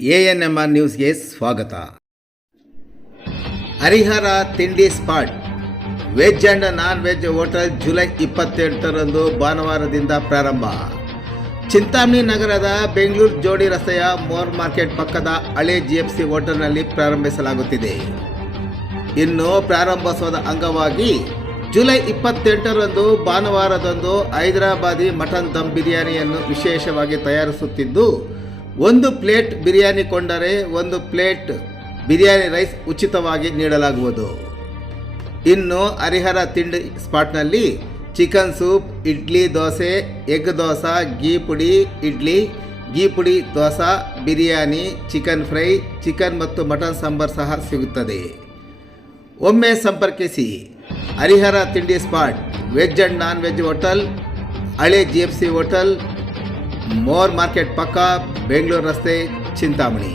A N M R ನ್ಯೂಸ್ಗೆ ಸ್ವಾಗತ. ಹರಿಹರ ತಿಂಡಿ spot. Veg and non veg hotel July ಇಪ್ಪತ್ತೆಂಟರಂದು ಭಾನುವಾರದಿಂದ ಪ್ರಾರಂಭ. ಚಿಂತಾಮಣಿ ನಗರದ ಬೆಂಗಳೂರು ಜೋಡಿ ರಸ್ತೆಯ ಮೋರ್ ಮಾರ್ಕೆಟ್ ಪಕ್ಕದ ಹಳೆ ಜಿ ಎಫ್ ಸಿ ಹೋಟೆಲ್ನಲ್ಲಿ ಪ್ರಾರಂಭಿಸಲಾಗುತ್ತಿದೆ. ಇನ್ನು ಪ್ರಾರಂಭೋತ್ಸವದ ಅಂಗವಾಗಿ ಜುಲೈ ಇಪ್ಪತ್ತೆಂಟರಂದು ಭಾನುವಾರದಂದು ಹೈದರಾಬಾದಿ ಮಟನ್ ದಮ್ ಬಿರಿಯಾನಿಯನ್ನು ವಿಶೇಷವಾಗಿ ತಯಾರಿಸುತ್ತಿದ್ದು ಒಂದು ಪ್ಲೇಟ್ ಬಿರಿಯಾನಿ ಕೊಂಡರೆ ಒಂದು ಪ್ಲೇಟ್ ಬಿರಿಯಾನಿ ರೈಸ್ ಉಚಿತವಾಗಿ ನೀಡಲಾಗುವುದು. ಇನ್ನು ಹರಿಹರ ತಿಂಡಿ ಸ್ಪಾಟ್ನಲ್ಲಿ chicken soup, idli dosa, egg dosa ghee podi, idli ghee podi dosa, biryani, chicken fry, chicken ಮತ್ತು ಮಟನ್ ಸಾಂಬಾರ್ ಸಹ ಸಿಗುತ್ತದೆ. ಒಮ್ಮೆ ಸಂಪರ್ಕಿಸಿ. ಹರಿಹರ ತಿಂಡಿ spot, veg and non veg hotel, ಹಳೆ G F C hotel More market ಪಕ್ಕ ಬೆಂಗಳೂರು ರಸ್ತೆ ಚಿಂತಾಮಣಿ